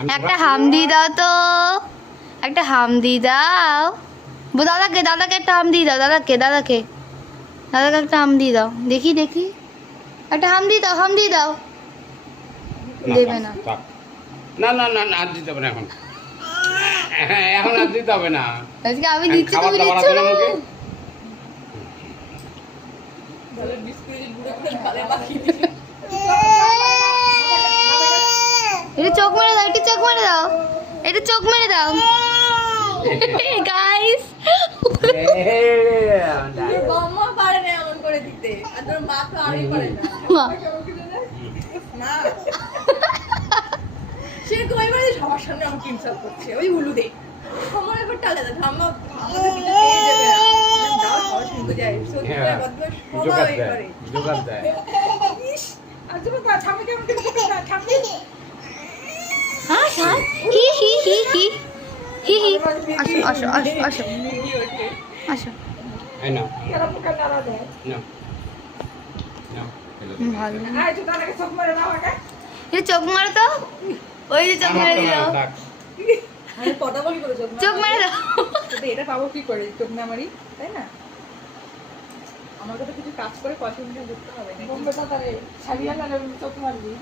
একটা হাম দিয়ে দাও তো, একটা হাম দিয়ে দাও। দাদাকে দাদাকে একটা হাম দিয়ে দাও, দাদাকে দাদাকে দাদাকে একটা হাম দিয়ে দাও। দেখি দেখি, একটা হাম দিয়ে দাও, হাম দিয়ে দাও। দেবে না। না না না না, আর দিতে হবে না এখন। এখন আর দিতে হবে না। আজকে আমি দিচ্ছি, তুমি দিচ্ছ না। এটা চোখ মেরে দাও, এটা চোখ মেরে দাও, এটা চোখ মেরে দাও। গাইস মাম্মা পারে না এমন করে দিতে, আর তোর মা তো আরই পারে না। মা সে কয়বার সবার সামনে আমাকে ইনসাল্ট করছে, ওই উলু দে আমার একবার টালে দাও, ধাম্মা আমাদের পিঠে দিয়ে দেবে না। দাও সবার শুনতে যায়, সত্যি করে বদমাশ সবাই করে। জোগাড় দেয়। ইস, আর তুমি না ছামে কেমন করে দিতে না ছামে। হ্যাঁ হ্যাঁ, হি হি হি হি হি হি। আসো আসো আসো আসো আসো। এই নাও, কেন মুখে নাড়া দেয়? নাও, নাও, ফেলে দাও। ভালো না। আয় তো তারাকে চোখ মেরে দাও আগে। এটা চোখ মারো তো, ওই যে চোখ মেরে দিল। থাক। আমি কথা বলি করে চোখ মেরে দাও। কিন্তু এটা পাবো কি করে, চোখ না মারি, তাই না? আমাকে তো কিছু কাজ করে পয়সা ইনকাম করতে হবে না। বোম্বেটা তারে ছাড়িয়া না চোখ মারবি।